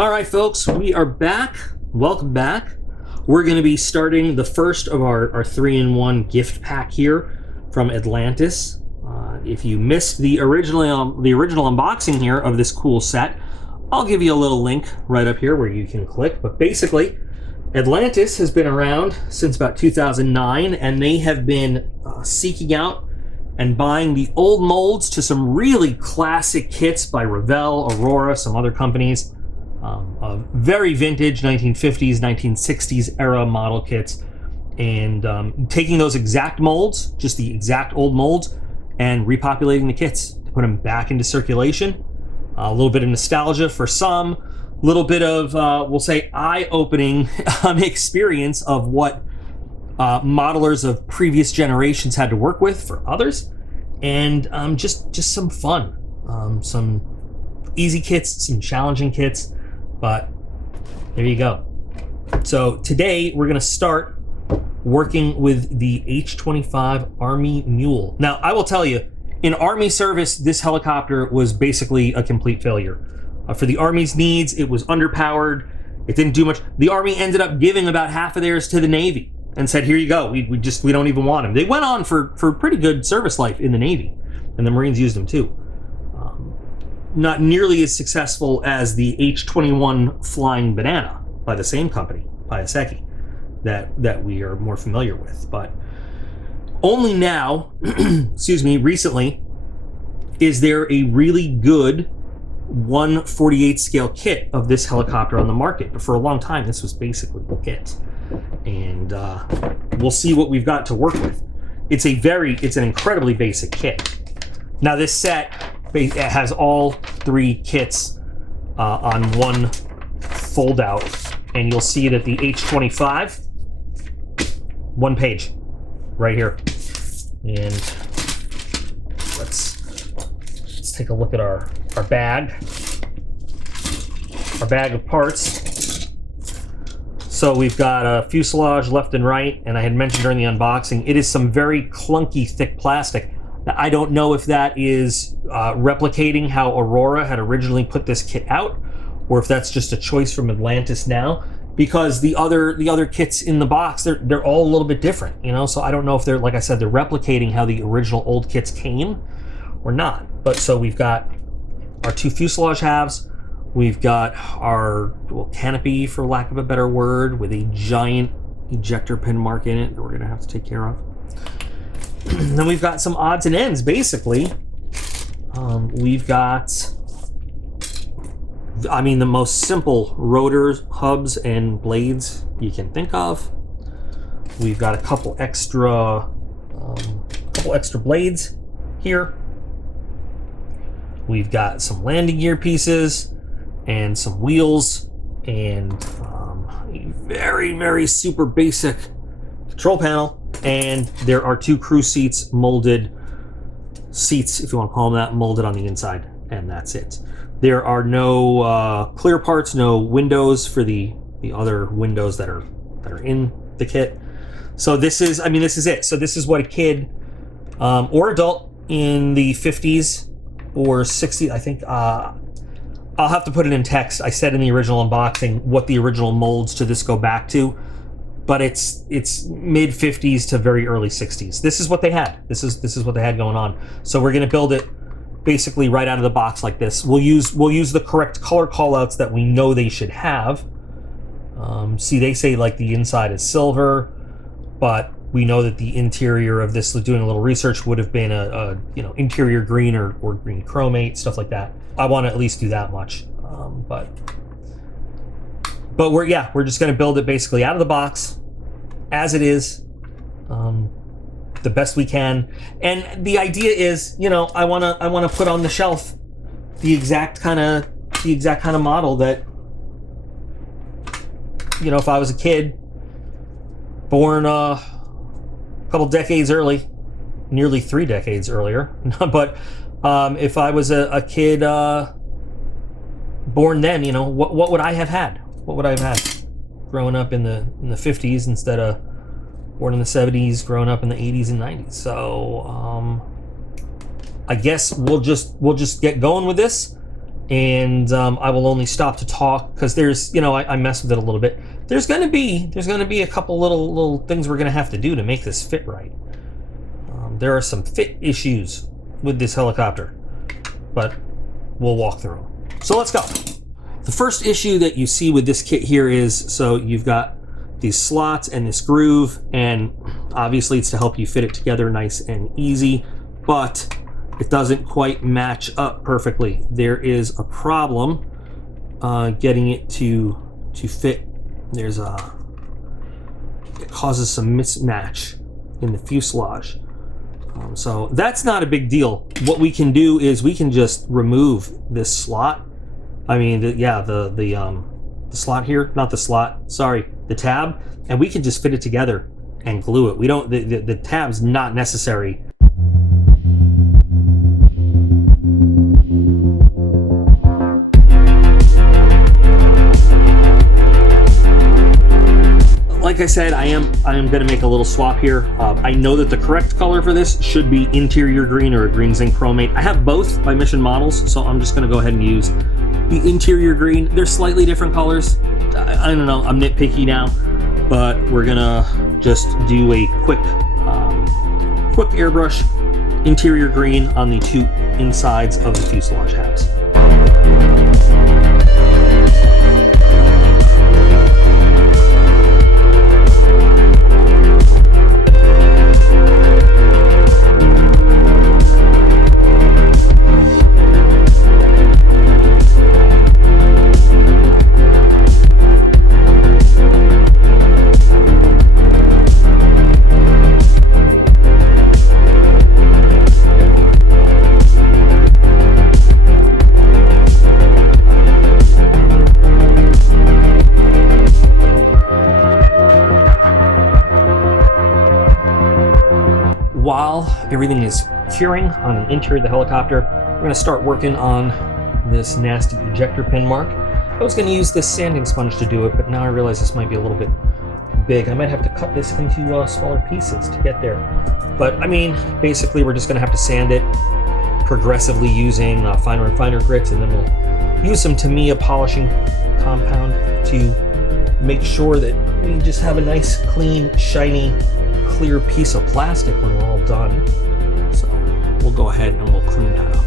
All right, folks, we are back. Welcome back. We're going to be starting the first of our 3-in-1 gift pack here from Atlantis. If you missed the original unboxing here of this cool set, I'll give you a little link right up here where you can click. But basically, Atlantis has been around since about 2009, and they have been seeking out and buying the old molds to some really classic kits by Revell, Aurora, some other companies. Very vintage 1950s, 1960s era model kits, and taking those exact molds, just the exact old molds, and repopulating the kits to put them back into circulation. A little bit of nostalgia for some, a little bit of, we'll say, eye-opening experience of what modelers of previous generations had to work with for others, and just some fun. Some easy kits, some challenging kits, but there you go. So today we're going to start working with the H-25 Army Mule. Now, I will tell you, in Army service, this helicopter was basically a complete failure. For the Army's needs, it was underpowered. It didn't do much. The Army ended up giving about half of theirs to the Navy and said, here you go. We don't even want them. They went on for pretty good service life in the Navy, and the Marines used them too. Not nearly as successful as the H-21 Flying Banana by the same company, Piasecki, that we are more familiar with. But only now, excuse me, recently, is there a really good 1/48 scale kit of this helicopter on the market. But for a long time, this was basically it. And we'll see what we've got to work with. It's an incredibly basic kit. Now this set, it has all three kits on one fold out, and you'll see that the H-25, one page right here. And let's take a look at our bag of parts. So we've got a fuselage left and right, and I had mentioned during the unboxing, it is some very clunky thick plastic. Now, I don't know if that is replicating how Aurora had originally put this kit out, or if that's just a choice from Atlantis now, because the other kits in the box, they're all a little bit different, you know. So I don't know if they're, like I said, they're replicating how the original old kits came or not. But so we've got our two fuselage halves, we've got our canopy, for lack of a better word, with a giant ejector pin mark in it that we're gonna have to take care of. Then we've got some odds and ends, basically. We've got, I mean, the most simple rotors, hubs, and blades you can think of. We've got a couple extra blades here. We've got some landing gear pieces and some wheels and a very, very super basic control panel. And there are two crew seats, molded seats, if you want to call them that, molded on the inside, and that's it. There are no clear parts, no windows for the other windows that are in the kit. So this is it. So this is what a kid or adult in the 50s or 60s, I think, I'll have to put it in text. I said in the original unboxing what the original molds to this go back to, but it's mid 50s to very early 60s. This is what they had. This is what they had going on. So we're going to build it basically right out of the box like this. We'll use the correct color callouts that we know they should have. See, they say like the inside is silver, but we know that the interior of this, doing a little research, would have been a interior green or green chromate, stuff like that. I want to at least do that much, but we're just going to build it basically out of the box as it is, the best we can. And the idea is, I want to put on the shelf the exact kind of model that, if I was a kid born a couple decades early, nearly 3 decades earlier, but if I was a kid born then, what would I have had? What would I have had growing up in the 50s instead of born in the 70s, growing up in the 80s and 90s? So I guess we'll just get going with this, and I will only stop to talk because there's, you know, I mess with it a little bit. There's gonna be a couple little things we're gonna have to do to make this fit right. There are some fit issues with this helicopter, but we'll walk through them. So let's go. The first issue that you see with this kit here is, so you've got these slots and this groove, and obviously it's to help you fit it together nice and easy, but it doesn't quite match up perfectly. There is a problem getting it to fit. It causes some mismatch in the fuselage. So that's not a big deal. What we can do is we can just remove this slot. I mean, the slot here, not the slot, sorry, the tab, and we can just fit it together and glue it. We don't, the tab's not necessary. Like I said, I am going to make a little swap here. I know that the correct color for this should be interior green or a green zinc chromate. I have both by Mission Models, so I'm just going to go ahead and use the interior green. They're slightly different colors. I don't know, I'm nitpicky now, but we're going to just do a quick airbrush interior green on the two insides of the fuselage halves. While everything is curing on the interior of the helicopter, we're going to start working on this nasty ejector pin mark. I was going to use this sanding sponge to do it, but now I realize this might be a little bit big. I might have to cut this into smaller pieces to get there. But I mean, basically we're just going to have to sand it progressively using finer and finer grits, and then we'll use some Tamiya polishing compound to make sure that we just have a nice, clean, shiny, clear piece of plastic when we're all done. So we'll go ahead and we'll clean that up.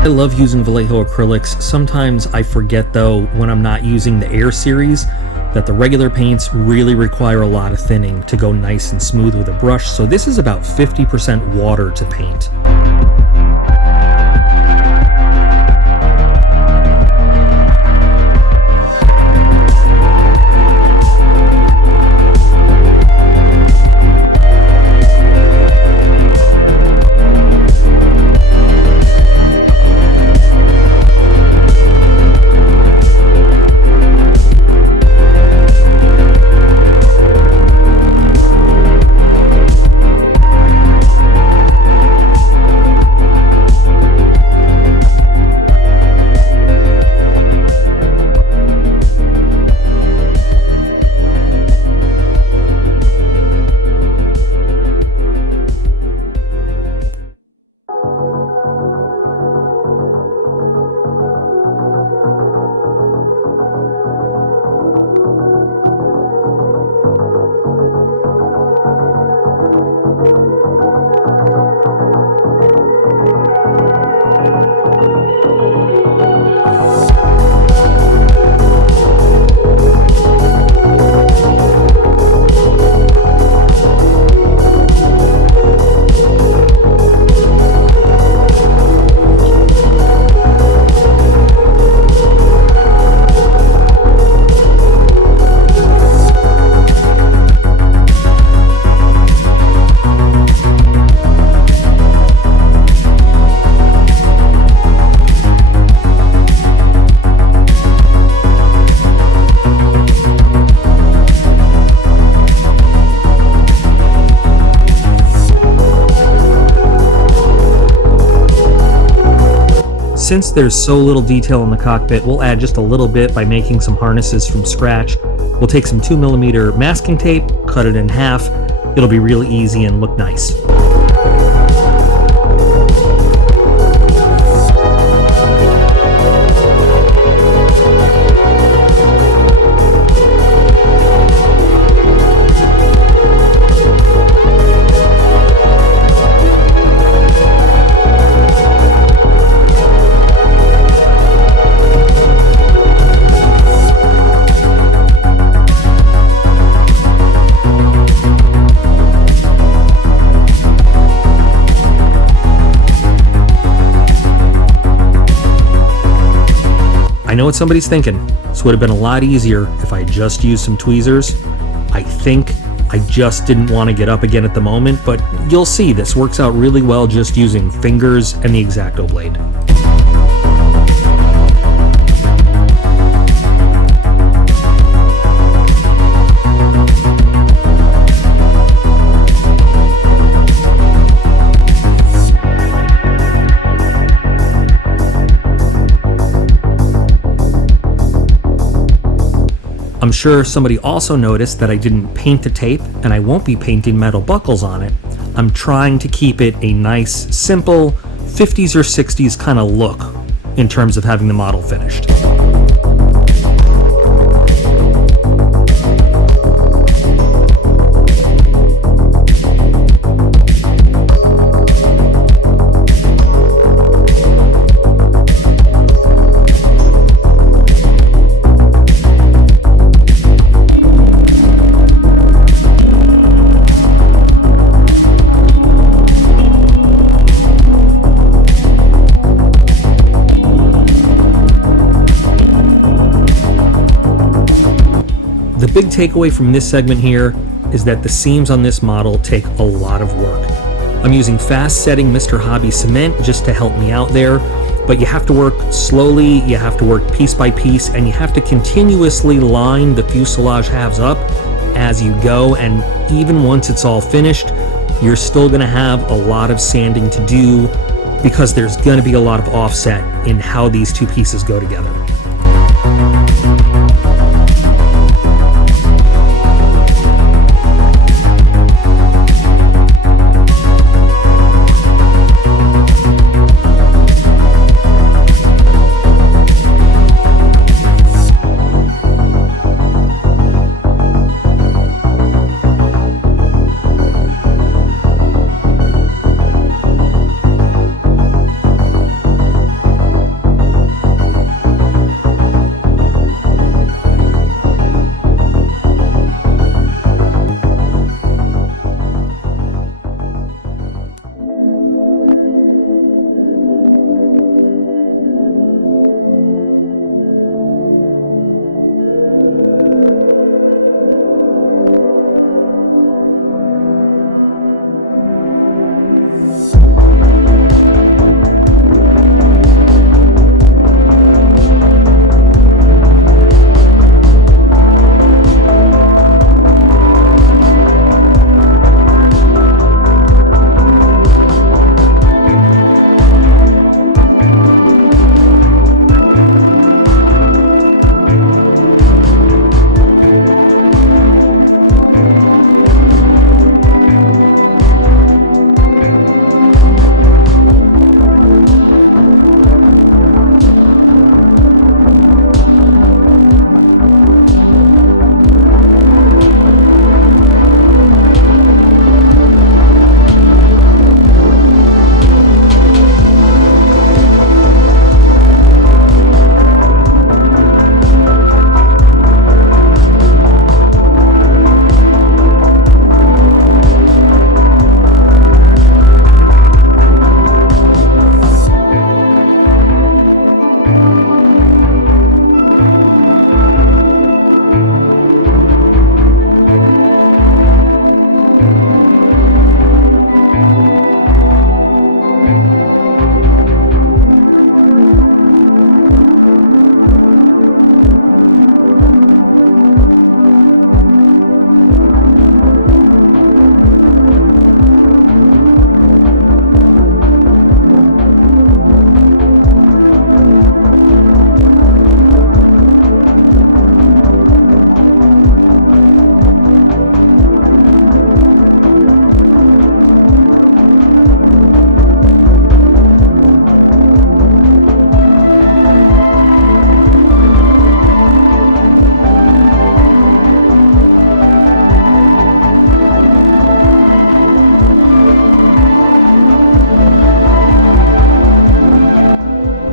I love using Vallejo acrylics. Sometimes I forget though, when I'm not using the Air series, that the regular paints really require a lot of thinning to go nice and smooth with a brush. So this is about 50% water to paint. Since there's so little detail in the cockpit, we'll add just a little bit by making some harnesses from scratch. We'll take some 2mm masking tape, cut it in half. It'll be really easy and look nice. I know what somebody's thinking. This would have been a lot easier if I just used some tweezers. I think I just didn't want to get up again at the moment, but you'll see this works out really well just using fingers and the X-Acto blade. I'm sure somebody also noticed that I didn't paint the tape, and I won't be painting metal buckles on it. I'm trying to keep it a nice, simple 50s or 60s kind of look in terms of having the model finished. The big takeaway from this segment here is that the seams on this model take a lot of work. I'm using fast setting Mr. Hobby cement just to help me out there, but you have to work slowly, you have to work piece by piece, and you have to continuously line the fuselage halves up as you go, and even once it's all finished, you're still going to have a lot of sanding to do because there's going to be a lot of offset in how these two pieces go together.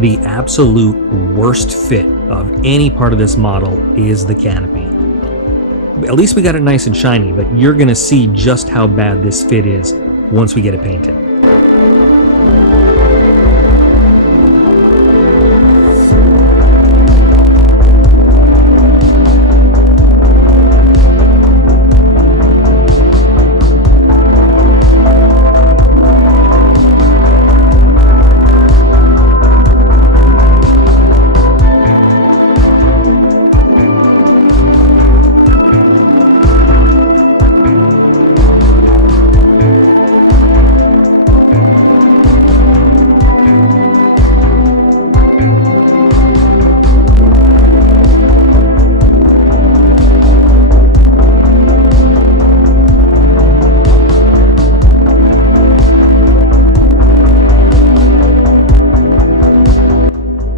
The absolute worst fit of any part of this model is the canopy. At least we got it nice and shiny, but you're gonna see just how bad this fit is once we get it painted.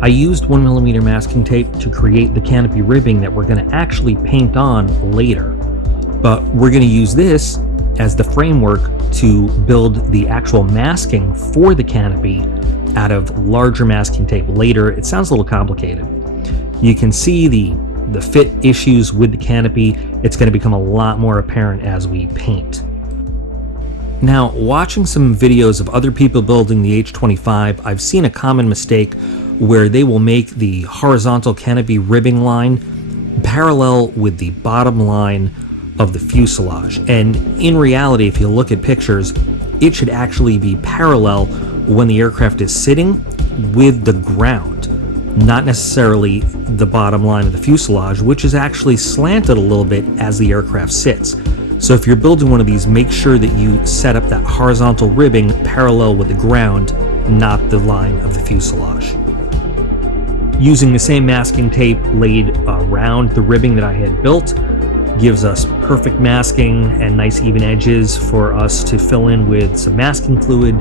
I used 1mm masking tape to create the canopy ribbing that we're going to actually paint on later, but we're going to use this as the framework to build the actual masking for the canopy out of larger masking tape later. It sounds a little complicated. You can see the fit issues with the canopy. It's going to become a lot more apparent as we paint. Now, watching some videos of other people building the H-25, I've seen a common mistake where they will make the horizontal canopy ribbing line parallel with the bottom line of the fuselage. And in reality, if you look at pictures, it should actually be parallel when the aircraft is sitting with the ground, not necessarily the bottom line of the fuselage, which is actually slanted a little bit as the aircraft sits. So if you're building one of these, make sure that you set up that horizontal ribbing parallel with the ground, not the line of the fuselage. Using the same masking tape laid around the ribbing that I had built gives us perfect masking and nice even edges for us to fill in with some masking fluid.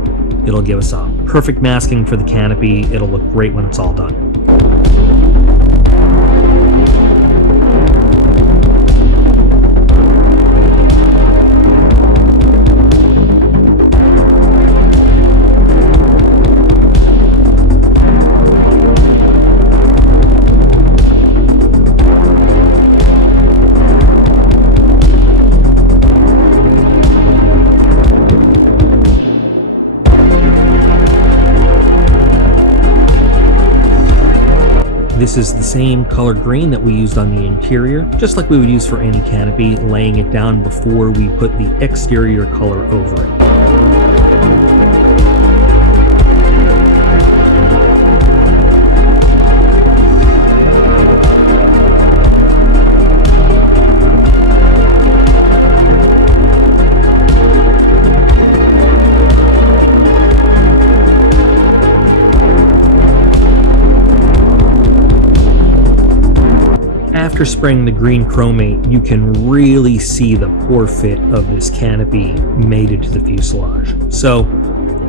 It'll give us a perfect masking for the canopy. It'll look great when it's all done. This is the same color green that we used on the interior, just like we would use for any canopy, laying it down before we put the exterior color over it. After spraying the green chromate, you can really see the poor fit of this canopy mated to the fuselage. So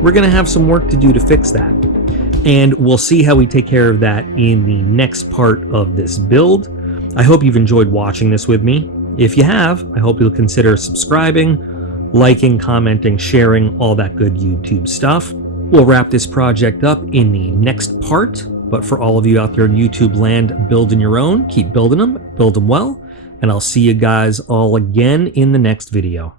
we're going to have some work to do to fix that. And we'll see how we take care of that in the next part of this build. I hope you've enjoyed watching this with me. If you have, I hope you'll consider subscribing, liking, commenting, sharing, all that good YouTube stuff. We'll wrap this project up in the next part. But for all of you out there in YouTube land building your own, keep building them, build them well, and I'll see you guys all again in the next video.